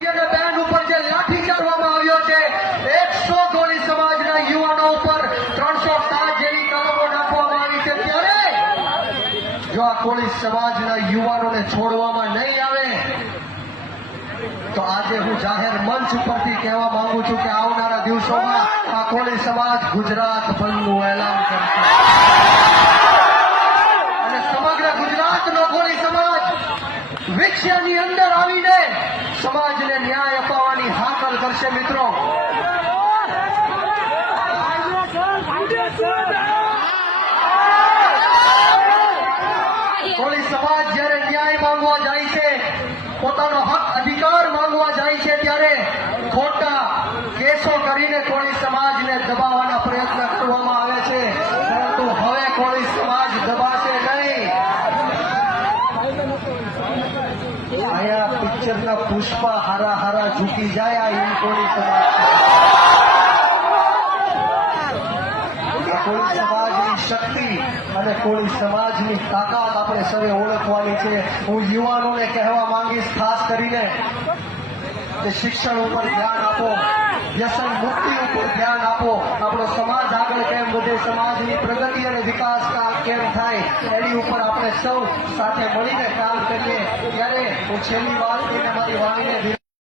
બેન ઉપર જે લાઠી ચારવામાં આવ્યો છે, 100 કોળી સમાજના યુવાનો ઉપર 307 જેવી કલમો નાખવામાં આવી છે, ત્યારે જો આ કોળી સમાજના યુવાનોને છોડવામાં નહીં આવે તો આજે હું જાહેર મંચ ઉપરથી કહેવા માંગુ છું કે આવનારા દિવસોમાં આ કોળી સમાજ ગુજરાત બંધનું એલાન કરશે અને સમગ્ર ગુજરાતનો કોળી સમાજ વિક્ષયાની અંદર આવીને સમાજને ન્યાય અપાવવાની હાકલ કરશે. મિત્રો, કોળી સમાજ જ્યારે ન્યાય માંગવા જાય છે, પોતાનો હક અધિકાર માંગવા જાય છે, ત્યારે ખોટા કેસો કરીને કોળી સમાજને દબાવવાના પ્રયત્ન કરવામાં આવે છે, પરંતુ હવે કોળી સમાજ દબાશે નહીં. અહીંયા પિક્ચરના પુષ્પા હારા હારા ઝૂકી જાય આ એમ કોળી સમાજ છે. કોળી સમાજની શક્તિ અને કોળી સમાજની તાકાત આપણે સૌએ ઓળખવાની છે. હું યુવાનોને કહેવા માંગીશ, ખાસ કરીને કે શિક્ષણ ઉપર ધ્યાન આપો, વ્યસન મુક્તિ ઉપર ધ્યાન આપો. આપણો સમાજ આગળ કેમ વધે, સમાજની પ્રગતિ અને વિકાસ કેમ થાય, એની ઉપર આપણે સૌ સાથે મળીને કામ કરીએ. ત્યારે હું છેલ્લી વાત કરીને મારી વાણીને